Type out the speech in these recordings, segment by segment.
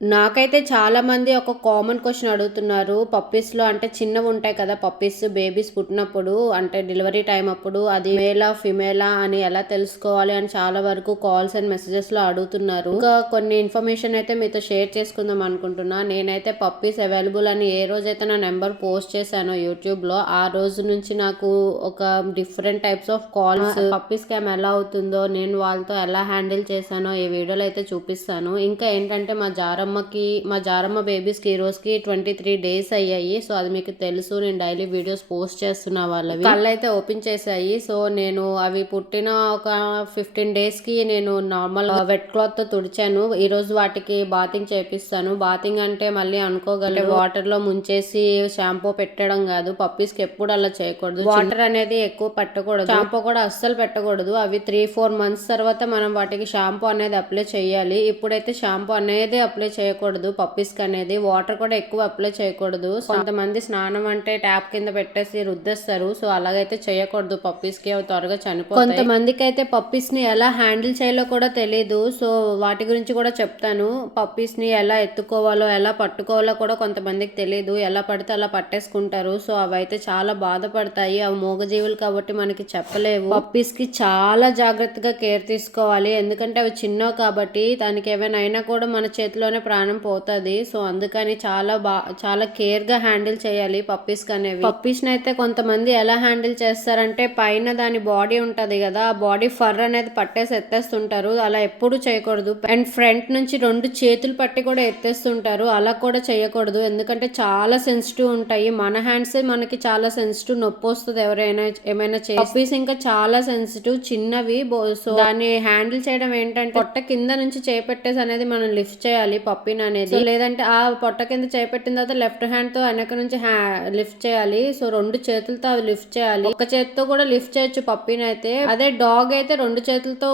నాకైతే చాలామంది ఒక కామన్ క్వెషన్ అడుగుతున్నారు. పప్పీస్‌లో అంటే చిన్నవుంటాయి కదా! పప్పీస్, బేబీస్ పుట్టినప్పుడు అంటే డెలివరీ టైమ్ అప్పుడు అది మేలా, ఫిమేలా అని ఎలా తెలుసుకోవాలి అని చాలా వరకు కాల్స్ అండ్ మెసేజెస్‌లో అడుగుతున్నారు. ఇంకా కొన్ని ఇన్ఫర్మేషన్ అయితే మీతో షేర్ చేసుకుందాం అనుకుంటున్నా. నేనైతే పప్పీస్ అవైలబుల్ అని ఏ రోజైతే నా నెంబర్ పోస్ట్ చేశానో యూట్యూబ్‌లో, ఆ రోజు నుంచి నాకు ఒక different types of calls puppy scam ఎలా అవుతుందో, నేను వాళ్ళతో ఎలా హ్యాండిల్ చేశానో ఈ వీడియోలో అయితే చూపిస్తాను. ఇంకా ఏంటంటే మా జారమ్మ బేబీస్‌కి ఈ రోజుకి 23 డేస్ అయ్యాయి. సో, అది మీకు తెలుసు. నేను డైలీ వీడియోస్ పోస్ట్ చేస్తున్నా వాళ్ళవి. కళ్ళైతే ఓపెన్ చేశాయి. సో, నేను అవి పుట్టిన ఒక 15 డేస్‌కి నేను నార్మల్ వెట్ క్లాత్‌తో తుడిచాను. ఈరోజు వాటికి బాతింగ్ చేపిస్తాను. బాతింగ్ అంటే మళ్ళీ అనుకోగలరు వాటర్‌లో ముంచేసి షాంపూ పెట్టడం కాదు. పప్పీస్‌కి ఎప్పుడు అలా చేయకూడదు. వాటర్ అనేది ఎక్కువ పెట్టకూడదు. షాంపూ కూడా అస్సలు పెట్టకూడదు. అవి 3-4 మంత్స్ తర్వాత మనం వాటికి షాంపూ అనేది అప్లై చేయాలి. ఇప్పుడైతే షాంపూ అనేది అప్లై చేయకూడదు పప్పీస్కి అనేది. వాటర్ కూడా ఎక్కువ అప్లై చేయకూడదు. కొంతమంది స్నానం అంటే ట్యాప్ కింద పెట్టేసి రుద్దేస్తారు. సో అలాగైతే చేయకూడదు పప్పీస్కి, అవి త్వరగా చనిపోతాయి. కొంతమందికి అయితే పప్పీస్ ని ఎలా హ్యాండిల్ చేయాలో కూడా తెలియదు. సో వాటి గురించి కూడా చెప్తాను. పప్పీస్ ని ఎలా ఎత్తుకోవాలో, ఎలా పట్టుకోవాలో కూడా కొంతమందికి తెలియదు. ఎలా పడితే అలా పట్టేసుకుంటారు. సో అవైతే చాలా బాధపడతాయి. అవి మూగజీవులు కాబట్టి మనకి చెప్పలేవు. పప్పీస్ కి చాలా జాగ్రత్తగా కేర్ తీసుకోవాలి. ఎందుకంటే అవి చిన్నవి కాబట్టి దానికి ఏమైనా అయినా కూడా మన చేతిలోనే ప్రాణం పోతుంది. సో అందుకని చాలా కేర్ గా హ్యాండిల్ చేయాలి పప్పీస్ అనేవి. పప్పీస్ అయితే కొంతమంది ఎలా హ్యాండిల్ చేస్తారంటే, పైన దాని బాడీ ఉంటది కదా, ఆ బాడీ ఫర్ అనేది పట్టేసి ఎత్తేస్తుంటారు. అలా ఎప్పుడు చేయకూడదు. అండ్ ఫ్రంట్ నుంచి 2 చేతులు పట్టి కూడా ఎత్తేస్తుంటారు. అలా కూడా చేయకూడదు. ఎందుకంటే చాలా సెన్సిటివ్ ఉంటాయి. మన హ్యాండ్స్ మనకి చాలా సెన్సిటివ్, నొప్పి వస్తుంది ఎవరైనా ఏమైనా చేసి. పప్పీస్ ఇంకా చాలా సెన్సిటివ్, చిన్నవి. సో దాన్ని హ్యాండిల్ చేయడం ఏంటంటే, పొట్ట కింద నుంచి చేపెట్టేసి అనేది మనం లిఫ్ట్ చేయాలి పప్పీని అనేది. లేదంటే ఆ పొట్ట కింద చేపెట్టిన తర్వాత లెఫ్ట్ హ్యాండ్ తో వెనక నుంచి లిఫ్ట్ చేయాలి. సో 2 చేతులతో అవి లిఫ్ట్ చేయాలి. ఒక చేతితో కూడా లిఫ్ట్ చేయొచ్చు పప్పీని అయితే. అదే డాగ్ అయితే 2 చేతులతో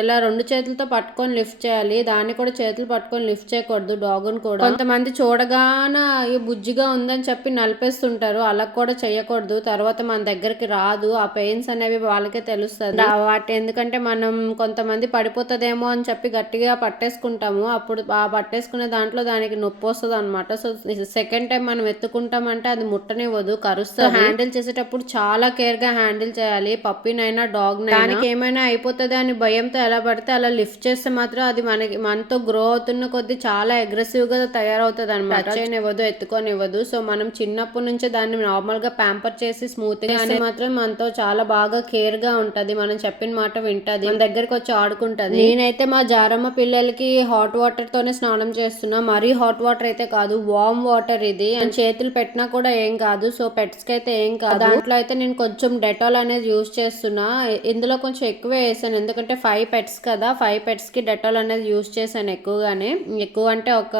ఇలా 2 చేతులతో పట్టుకొని లిఫ్ట్ చేయాలి. దాన్ని కూడా చేతులు పట్టుకొని లిఫ్ట్ చేయకూడదు డాగ్ని కూడా. కొంతమంది చూడగాన ఈ బుజ్జిగా ఉందని చెప్పి నలిపేస్తుంటారు. అలా కూడా చేయకూడదు. తర్వాత మన దగ్గరికి రాదు. ఆ పెయిన్స్ అనేవి వాళ్ళకే తెలుస్తుంది. వాటి ఎందుకంటే మనం కొంతమంది పడిపోతుందేమో అని చెప్పి గట్టిగా పట్టేసుకుంటాము. అప్పుడు పట్టేసుకునే దాంట్లో దానికి నొప్పి వస్తుంది అనమాట. సో సెకండ్ టైం మనం ఎత్తుకుంటామంటే అది ముట్టనివ్వదు, కరుస్తుంది. హ్యాండిల్ చేసేటప్పుడు చాలా కేర్ గా హ్యాండిల్ చేయాలి. పప్పీనైనా డాగ్ దానికి ఏమైనా అయిపోతుంది అని భయంతో ఎలా పడితే అలా లిఫ్ట్ చేస్తే మాత్రం అది మనతో గ్రో అవుతున్న కొద్దీ చాలా అగ్రెసివ్ గా తయారవుతుంది అనమాట. చేయనివ్వదు, ఎత్తుకోనివ్వదు. సో మనం చిన్నప్పటి నుంచే దాన్ని నార్మల్ గా ప్యాంపర్ చేసి స్మూత్ గా మాత్రం మనతో చాలా బాగా కేర్ గా ఉంటది. మనం చెప్పిన మాట వింటది, మన దగ్గరికి వచ్చి ఆడుకుంటది. నేనైతే మా జారమ్మ పిల్లలకి హాట్ వాటర్ తోనే స్నానం చేస్తున్నా. మరీ హాట్ వాటర్ అయితే కాదు, వార్మ్ వాటర్ ఇది. చేతులు పెట్టినా కూడా ఏం కాదు. సో పెట్స్ కి అయితే ఏం కాదు. దాంట్లో అయితే నేను కొంచెం డెటాల్ అనేది యూజ్ చేస్తున్నా. ఇందులో కొంచెం ఎక్కువే వేసాను, ఎందుకంటే 5 పెట్స్ కదా, 5 పెట్స్ కి డెటాల్ అనేది యూజ్ చేశాను ఎక్కువగానే. ఎక్కువ అంటే ఒక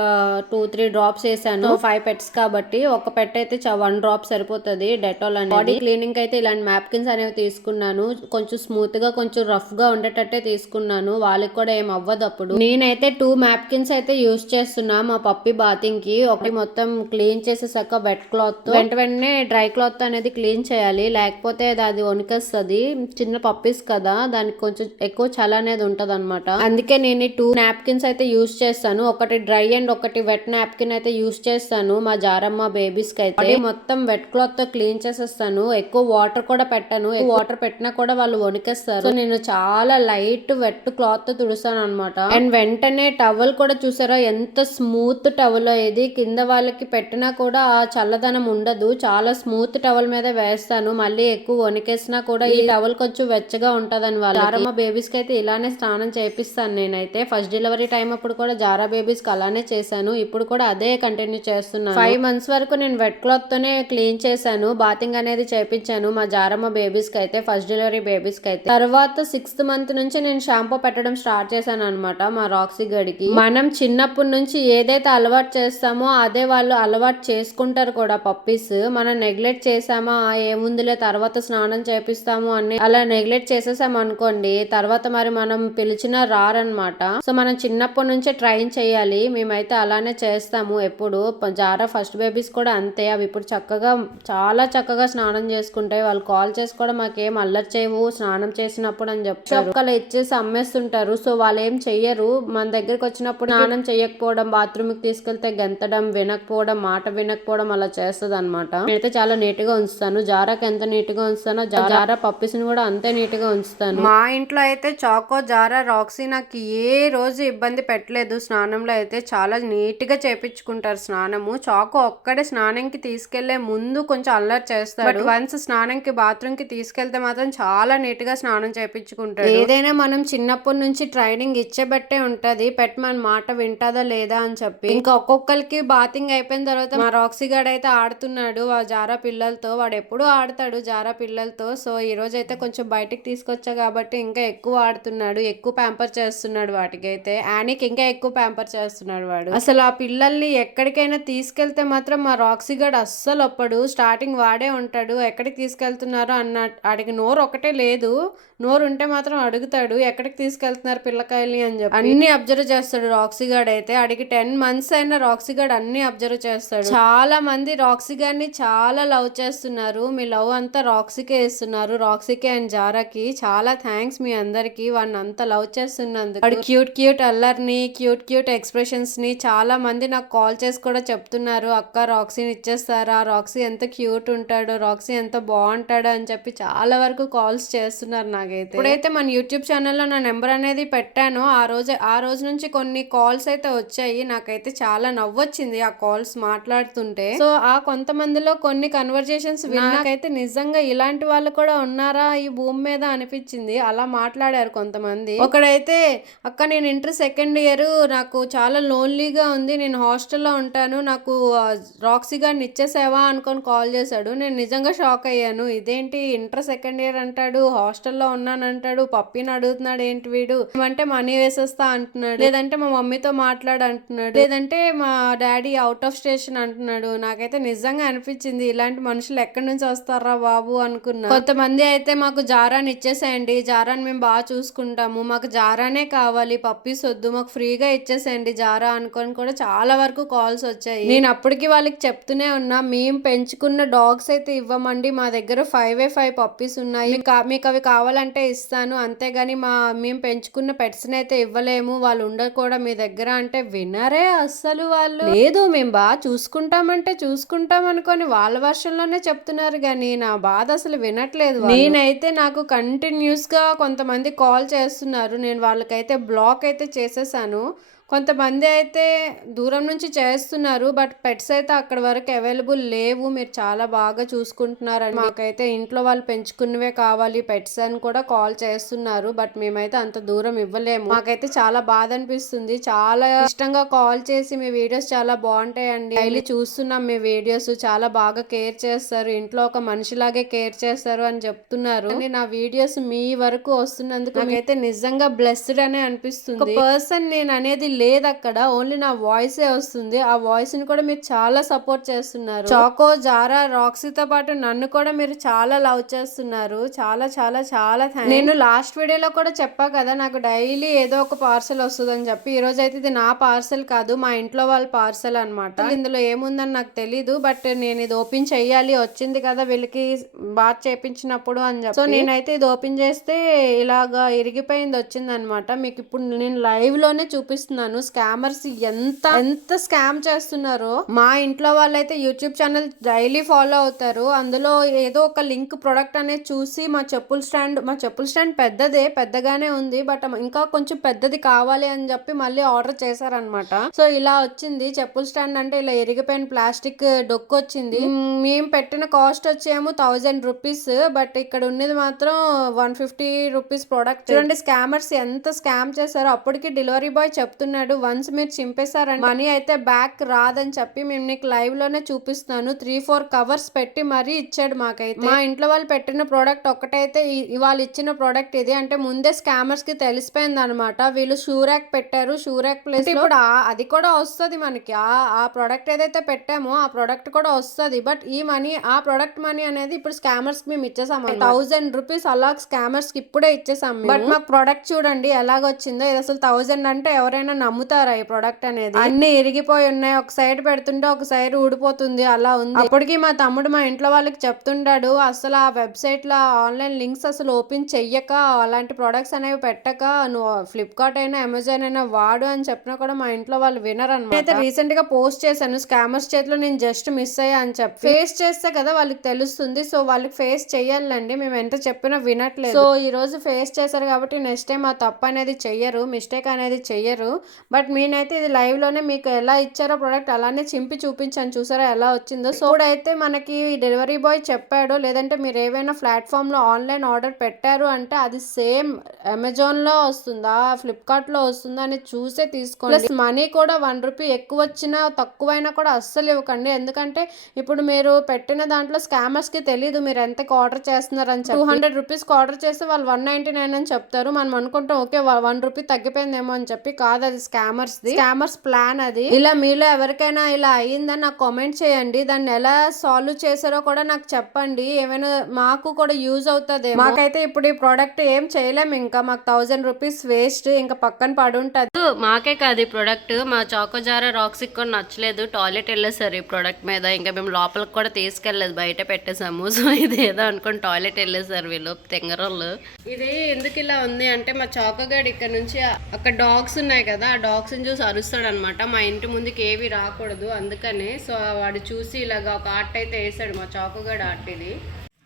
2-3 డ్రాప్స్ వేసాను. 5 పెట్స్ కాబట్టి ఒక పెట్ అయితే 1 డ్రాప్ సరిపోతుంది డెటాల్ అనేది. బాడీ క్లీనింగ్ అయితే ఇలాంటి మ్యాప్కిన్స్ అనేవి తీసుకున్నాను. కొంచెం స్మూత్ గా, కొంచెం రఫ్ గా ఉండేటట్టే తీసుకున్నాను. వాళ్ళకి కూడా ఏం అవ్వదు. అప్పుడు నేనైతే 2 మ్యాప్కిన్స్ అయితే యూజ్ చేస్తున్నా మా పప్పి బాతింగ్ కి. ఒకటి మొత్తం క్లీన్ చేసేసాక వెట్ క్లాత్ వెంటనే డ్రై క్లాత్ అనేది క్లీన్ చేయాలి, లేకపోతే అది వణికేస్తుంది. చిన్న పప్పీస్ కదా, దానికి కొంచెం ఎక్కువ చలి అనేది ఉంటది అనమాట. అందుకే నేను 2 నాప్కిన్స్ అయితే యూజ్ చేస్తాను. ఒకటి డ్రై అండ్ ఒకటి వెట్ నాప్కిన్ అయితే యూజ్ చేస్తాను మా జారమ్మ బేబీస్ కి అయితే. మొత్తం వెట్ క్లాత్ తో క్లీన్ చేసేస్తాను. ఎక్కువ వాటర్ కూడా పెట్టాను. ఎక్కువ వాటర్ పెట్టినా కూడా వాళ్ళు వణికేస్తారు. సో నేను చాలా లైట్ వెట్ క్లాత్ తో తుడుస్తాను అనమాట. అండ్ వెంటనే టవల్ కూడా చూసారా ఎంత స్మూత్ టవల్. ఇది కింద వాళ్ళకి పెట్టినా కూడా ఆ చల్లదనం ఉండదు. చాలా స్మూత్ టవల్ మీద వేస్తాను. మళ్ళీ ఎక్కువ వణికేసినా కూడా ఈ టవల్ కొంచెం వెచ్చగా ఉంటదని వాళ్ళ జారమ్మ బేబీస్ కి అయితే ఇలానే స్నానం చేపిస్తాను నేనైతే. ఫస్ట్ డెలివరీ టైం అప్పుడు కూడా జారా బేబీస్ కి అలానే చేశాను. ఇప్పుడు కూడా అదే కంటిన్యూ చేస్తున్నాను. 5 months వరకు నేను వెట్ క్లాత్ తోనే క్లీన్ చేశాను, బాతింగ్ అనేది చేపించాను మా జారమ్మ బేబీస్ కి అయితే, ఫస్ట్ డెలివరీ బేబీస్ కి అయితే. తర్వాత 6th month నుంచి నేను షాంపూ పెట్టడం స్టార్ట్ చేశాను అనమాట మా రాక్సీ గడికి. మనం చిన్నప్పటి నుంచి ఏదైతే అలవాటు చేస్తామో అదే వాళ్ళు అలవాటు చేసుకుంటారు కూడా పప్పీస్. మనం నెగ్లెక్ట్ చేసామా, ఏముందిలే తర్వాత స్నానం చేపిస్తాము అని అలా నెగ్లెక్ట్ చేసేసాం అనుకోండి, తర్వాత మరి మనం పిలిచినా రారనమాట. సో మనం చిన్నప్పటి నుంచే ట్రైన్ చేయాలి. మేమైతే అలానే చేస్తాము ఎప్పుడు. జారా ఫస్ట్ బేబీస్ కూడా అంతే. అవి ఇప్పుడు చాలా చక్కగా స్నానం చేసుకుంటాయి. వాళ్ళు కాల్ చేసి కూడా మాకేం అల్లరి చేయవు స్నానం చేసినప్పుడు అని చెప్తారు. అలా ఇచ్చేసి అమ్మేస్తుంటారు. సో వాళ్ళు ఏం చెయ్యరు. మన దగ్గరికి వచ్చినప్పుడు స్నానం చేయకపోవడం, బాత్రూమ్కి తీసుకెళ్తే గెంతడం, వినకపోవడం, మాట వినకపోవడం అలా చేస్తుంది అనమాట. నేనైతే చాలా నీట్ గా ఉంచుతాను. జారాకి ఎంత నీట్ గా ఉంచుతానో జారా పప్పీస్ ని కూడా అంతే నీట్ గా ఉంచుతాను. మా ఇంట్లో అయితే చాకో, జారా, రాక్సీ నాకు ఏ రోజు ఇబ్బంది పెట్టలేదు. స్నానంలో అయితే చాలా నీట్ గా చేపించుకుంటారు స్నానము. చాకో ఒక్కడే స్నానంకి తీసుకెళ్లే ముందు కొంచెం అల్లరి చేస్తాడు. వన్స్ స్నానంకి బాత్రూమ్ కి తీసుకెళ్తే మాత్రం చాలా నీట్ గా స్నానం చేపించుకుంటాడు. ఏదైనా మనం చిన్నప్పటి నుంచి ట్రైనింగ్ ఇచ్చేబట్టే ఉంటది పెట్ మన మాట వింటాదా లేదా అని చెప్పి. ఇంకా ఒక్కొక్కరికి బాతింగ్ అయిపోయిన తర్వాత మా రాక్సీ గాడు అయితే ఆడుతున్నాడు ఆ జారా పిల్లలతో. వాడు ఎప్పుడు ఆడతాడు జారా పిల్లలతో. సో ఈ రోజు అయితే కొంచెం బయటికి తీసుకొచ్చా కాబట్టి ఇంకా ఎక్కువ ఆడుతున్నాడు, ఎక్కువ ప్యాంపర్ చేస్తున్నాడు. వాటికి అయితే యానీకి ఇంకా ఎక్కువ ప్యాంపర్ చేస్తున్నాడు వాడు. అసలు ఆ పిల్లల్ని ఎక్కడికైనా తీసుకెళ్తే మాత్రం మా రాక్సీ గాడు అస్సలు ఒప్పడు. స్టార్టింగ్ వాడే ఉంటాడు. ఎక్కడికి తీసుకెళ్తున్నారో అడిగి నోరు ఒకటే లేదు, నోరు ఉంటే మాత్రం అడుగుతాడు ఎక్కడికి తీసుకెళ్తున్నారు పిల్లకాయల్ని అని చెప్పి. అన్ని అబ్జర్వ్ చేస్తాడు రాక్సీ గాడ్ అయితే. అడిగి 10 months అయినా రాక్సీ గాడ్ అన్ని అబ్జర్వ్ చేస్తాడు. చాలా మంది రాక్సీ గారిని చాలా లవ్ చేస్తున్నారు. మీ లవ్ అంతా రాక్సీకే ఇస్తున్నారు, రాక్సీకే అండ్ జారాకి. చాలా థ్యాంక్స్ మీ అందరికి వాడిని అంత లవ్ చేస్తున్నందుకు. వాడు క్యూట్ అల్లర్ని, క్యూట్ ఎక్స్ప్రెషన్స్ ని చాలా మంది నాకు కాల్ చేసి కూడా చెప్తున్నారు, అక్క రాక్సీని ఇచ్చేస్తారా, రాక్సీ ఎంత క్యూట్ ఉంటాడో, రాక్సీ ఎంత బాగుంటాడో అని చెప్పి చాలా వరకు కాల్స్ చేస్తున్నారు నాకైతే. ఇప్పుడైతే మన యూట్యూబ్ ఛానల్లో నా నెంబర్ అనేది పెట్టాను. ఆ రోజు నుంచి కొన్ని కాల్స్ అయితే వచ్చాయి. నాకైతే చాలా నవ్వొచ్చింది ఆ కాల్స్ మాట్లాడుతుంటే. సో ఆ కొంతమందిలో కొన్ని కన్వర్జేషన్స్ నాకైతే నిజంగా ఇలాంటి వాళ్ళు కూడా ఉన్నారా ఈ భూమి మీద అనిపించింది. అలా మాట్లాడారు కొంతమంది. ఒకడైతే అక్క నేను ఇంటర్ సెకండ్ ఇయర్, నాకు చాలా లోన్లీగా ఉంది, నేను హాస్టల్లో ఉంటాను, నాకు రాక్సీ గారిని ఇచ్చేసావా అనుకొని కాల్ చేశాడు. నేను నిజంగా షాక్ అయ్యాను. ఇదేంటి ఇంటర్ సెకండ్ ఇయర్ అంటాడు, హాస్టల్లో ఉన్నానంటాడు, పప్పిని అడుగుతున్నాడు ఏంటి వీడు, అంటే మనీ వేసేస్తా అంటున్నాడు, లేదంటే మా మమ్మీతో మాట్లాడు అంటున్నాడు, లేదంటే మా డాడీ అవుట్ ఆఫ్ స్టేషన్ అంటున్నాడు. నాకైతే నిజంగా అనిపించింది ఇలాంటి మనుషులు ఎక్కడి నుంచి వస్తారా బాబు అనుకున్నా. కొంతమంది అయితే మాకు జారాని ఇచ్చేసేయండి, జారాని మేము బాగా చూసుకుంటాము, మాకు జారానే కావాలి, పప్పీస్ వద్దు, మాకు ఫ్రీగా ఇచ్చేసేయండి జారా అనుకొని కూడా చాలా వరకు కాల్స్ వచ్చాయి. నేను అప్పటికి వాళ్ళకి చెప్తూనే ఉన్నా, మేము పెంచుకున్న డాగ్స్ అయితే ఇవ్వమండి, మా దగ్గర 5 పప్పీస్ ఉన్నాయి, మీకు అవి కావాలంటే ఇస్తాను, అంతేగాని మేము పెంచుకున్న పెట్స్ అయితే ఇవ్వలేము, వాళ్ళు ఉండరు కూడా మీ దగ్గర అంటే వినరే అస్సలు. వాళ్ళు లేదు మేము బాగా చూసుకుంటామంటే చూసుకుంటాం అనుకొని వాళ్ళ వర్షంలోనే చెప్తున్నారు కానీ నా బాధ అసలు వినట్లేదు. నేనైతే నాకు కంటిన్యూస్ గా కొంతమంది కాల్ చేస్తున్నారు, నేను వాళ్ళకైతే బ్లాక్ అయితే చేసేసాను. కొంతమంది అయితే దూరం నుంచి చేస్తున్నారు, బట్ పెట్స్ అయితే అక్కడ వరకు అవైలబుల్ లేవు, మీరు చాలా బాగా చూసుకుంటున్నారని, మాకైతే ఇంట్లో వాళ్ళు పెంచుకున్నవే కావాలి పెట్స్ అని కూడా కాల్ చేస్తున్నారు. బట్ మేమైతే అంత దూరం ఇవ్వలేము. మాకైతే చాలా బాధ అనిపిస్తుంది. చాలా ఇష్టంగా కాల్ చేసి మీ వీడియోస్ చాలా బాగుంటాయండి, డైలీ చూస్తున్నాం మీ వీడియోస్, చాలా బాగా కేర్ చేస్తారు, ఇంట్లో ఒక మనిషిలాగే కేర్ చేస్తారు అని చెప్తున్నారు. నా వీడియోస్ మీ వరకు వస్తున్నందుకు నాకైతే నిజంగా బ్లెస్డ్ అనే అనిపిస్తుంది. ఒక పర్సన్ నేను అనేది లేదు అక్కడ, ఓన్లీ నా వాయిసే వస్తుంది. ఆ వాయిస్ ని కూడా మీరు చాలా సపోర్ట్ చేస్తున్నారు. చాకో, జారా, రాక్సీతో పాటు నన్ను కూడా మీరు చాలా లవ్ చేస్తున్నారు. చాలా చాలా చాలా థ్యాంక్స్. నేను లాస్ట్ వీడియోలో కూడా చెప్పా కదా, నాకు డైలీ ఏదో ఒక పార్సల్ వస్తుందని చెప్పి. ఈ రోజు అయితే ఇది నా పార్సల్ కాదు, మా ఇంట్లో వాళ్ళ పార్సల్ అనమాట. ఇందులో ఏముందని నాకు తెలీదు, బట్ నేను ఇది ఓపెన్ చెయ్యాలి, వచ్చింది కదా వీళ్ళకి బాత్ చేపించినప్పుడు అని చెప్పి. సో నేనైతే ఇది ఓపెన్ చేస్తే ఇలాగా ఇరిగిపోయింది వచ్చింది అనమాట. మీకు ఇప్పుడు నేను లైవ్ లోనే చూపిస్తున్నాను స్కామర్స్ ఎంత స్కామ్ చేస్తున్నారో. మా ఇంట్లో వాళ్ళైతే యూట్యూబ్ ఛానల్ డైలీ ఫాలో అవుతారు. అందులో ఏదో ఒక లింక్ ప్రొడక్ట్ అనేది చూసి మా చెప్పుల స్టాండ్ పెద్దగానే ఉంది, బట్ ఇంకా కొంచెం పెద్దది కావాలి అని చెప్పి మళ్ళీ ఆర్డర్ చేశారనమాట. సో ఇలా వచ్చింది చెప్పుల స్టాండ్. అంటే ఇలా ఇరిగిపోయిన ప్లాస్టిక్ డొక్కు వచ్చింది. మేము పెట్టిన కాస్ట్ వచ్చేమో 1000 రూపీస్, బట్ ఇక్కడ ఉన్నది మాత్రం 150 రూపీస్ ప్రోడక్ట్. చూడండి స్కామర్స్ ఎంత స్కామ్ చేశారో. అప్పటికి డెలివరీ బాయ్ చెప్తున్నాడు, వన్స్ మీరు చింపేశారండి మనీ అయితే బ్యాక్ రాదని చెప్పి. మేము నీకు లైవ్ లోనే చూపిస్తాను, 3-4 కవర్స్ పెట్టి మరీ ఇచ్చాడు మాకైతే. మా ఇంట్లో వాళ్ళు పెట్టిన ప్రోడక్ట్ ఒక్కటైతే వాళ్ళు ఇచ్చిన ప్రోడక్ట్ ఇది. అంటే ముందే స్కామర్స్ కి తెలిసిపోయింది అనమాట, వీళ్ళు షూరాక్ పెట్టారు, షూరాక్ ప్లేస్ ఇప్పుడు అది కూడా వస్తుంది మనకి. ఆ ప్రోడక్ట్ ఏదైతే పెట్టామో ఆ ప్రోడక్ట్ కూడా వస్తుంది, బట్ ఈ మనీ, ఆ ప్రోడక్ట్ మనీ అనేది ఇప్పుడు స్కామర్స్ కి మేము ఇచ్చేసాము. 1000 రూపీస్ అలా స్కామర్స్ కి ఇప్పుడే ఇచ్చేసాము. బట్ మాకు ప్రోడక్ట్ చూడండి ఎలాగొచ్చిందో. ఇది అసలు 1000 అంటే ఎవరైనా నమ్ముతారా ఈ ప్రొడక్ట్ అనేది? అన్ని ఇరిగిపోయి ఉన్నాయి, ఒక సైడ్ పెడుతుంటే ఒక సైడ్ ఊడిపోతుంది, అలా ఉంది. అప్పటికి మా తమ్ముడు మా ఇంట్లో వాళ్ళకి చెప్తుంటాడు, అసలు ఆ వెబ్సైట్ లో ఆన్లైన్ లింక్స్ అసలు ఓపెన్ చెయ్యక, అలాంటి ప్రొడక్ట్స్ అనేవి పెట్టక, నువ్వు ఫ్లిప్కార్ట్ అయినా అమెజాన్ అయినా వాడు అని చెప్పినా కూడా మా ఇంట్లో వాళ్ళు వినరు అనమాట. అయితే రీసెంట్ గా పోస్ట్ చేశాను, స్కామర్స్ చేతిలో నేను జస్ట్ మిస్ అయ్యా అని చెప్పి. ఫేస్ చేస్తే కదా వాళ్ళకి తెలుస్తుంది, సో వాళ్ళకి ఫేస్ చెయ్యాలండి, మేము ఎంత చెప్పినా వినట్లేదు. సో ఈ రోజు ఫేస్ చేశారు కాబట్టి నెక్స్ట్ టైం ఆ తప్పు అనేది చెయ్యరు, మిస్టేక్ అనేది చెయ్యరు. బట్ నేనైతే ఇది లైవ్ లోనే మీకు ఎలా ఇచ్చారో ప్రొడక్ట్ అలానే చింపి చూపించాను, చూసారా ఎలా వచ్చిందో. సో ఇప్పుడైతే మనకి డెలివరీ బాయ్ చెప్పాడు, లేదంటే మీరు ఏవైనా ప్లాట్ఫామ్ లో ఆన్లైన్ ఆర్డర్ పెట్టారు అంటే అది సేమ్ అమెజాన్ లో వస్తుందా ఫ్లిప్కార్ట్ లో వస్తుందా అని చూసే తీసుకోండి. ప్లస్ మనీ కూడా 1 రూపీ ఎక్కువ వచ్చినా తక్కువైనా కూడా అస్సలు ఇవ్వకండి, ఎందుకంటే ఇప్పుడు మీరు పెట్టిన దాంట్లో స్కామర్స్ కి తెలీదు మీరు ఎంతకి ఆర్డర్ చేస్తున్నారని చెప్పి. 200 రూపీస్ ఆర్డర్ చేస్తే వాళ్ళు 199 అని చెప్తారు, మనం అనుకుంటాం ఓకే 1 రూపీ తగ్గిపోయిందేమో అని చెప్పి. కాదు, అది స్కామర్స్ ప్లాన్ అది. ఇలా మీలో ఎవరికైనా ఇలా అయ్యిందని నాకు కామెంట్ చేయండి, దాన్ని ఎలా సాల్వ్ చేశారో కూడా నాకు చెప్పండి, ఏమైనా మాకు కూడా యూజ్ అవుతుంది. మాకైతే ఇప్పుడు ఈ ప్రోడక్ట్ ఏం చేయలేము, ఇంకా మాకు 1000 రూపీస్ వేస్ట్, ఇంకా పక్కన పడి ఉంటుంది. మాకే కాదు ఈ ప్రోడక్ట్, మా చాకోజారా రాక్సిక్ కూడా నచ్చలేదు, టాయిలెట్ వెళ్ళేసారు ఈ ప్రోడక్ట్ మీద, ఇంకా మేము లోపలికి కూడా తీసుకెళ్ళలేదు, బయట పెట్టేసాము. సో ఇది ఏదో అనుకుని టాయిలెట్ వెళ్ళేసారు వీళ్ళు తెంగరోళ్ళు. ఇది ఎందుకు ఇలా ఉంది అంటే మా చాకోగాడు ఇక్కడ నుంచి అక్కడ డాగ్స్ ఉన్నాయి కదా, ఆ డాగ్స్ ని చూసి అరుస్తాడు అనమాట, మా ఇంటి ముందుకి ఏవి రాకూడదు అందుకనే. సో వాడు చూసి ఇలాగా ఒక ఆర్ట్ అయితే వేసాడు, మా చాకోగాడు ఆర్ట్ ఇది.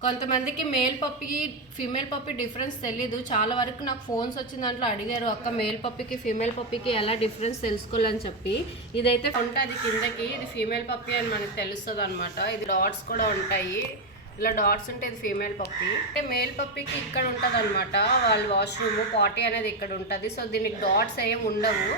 కొంతమందికి male puppy female puppy difference తెలీదు, చాలా వరకు నాకు ఫోన్స్ వచ్చిన దాంట్లో అడిగారు, అక్క మేల్ పప్పికి ఫీమేల్ పప్పికి ఎలా డిఫరెన్స్ తెలుసుకోవాలని చెప్పి. ఇదైతే ఉంటుంది కిందకి, ఇది ఫీమేల్ పప్పి అని మనకు తెలుస్తుంది అనమాట. ఇది డాట్స్ కూడా ఉంటాయి, ఇలా డాట్స్ ఉంటే ఇది ఫీమేల్ పప్పి. అంటే మేల్ పప్పికి ఇక్కడ ఉంటుంది అనమాట వాళ్ళ వాష్రూమ్, పాటీ అనేది ఇక్కడ ఉంటుంది. సో దీనికి డాట్స్ ఏం ఉండవు.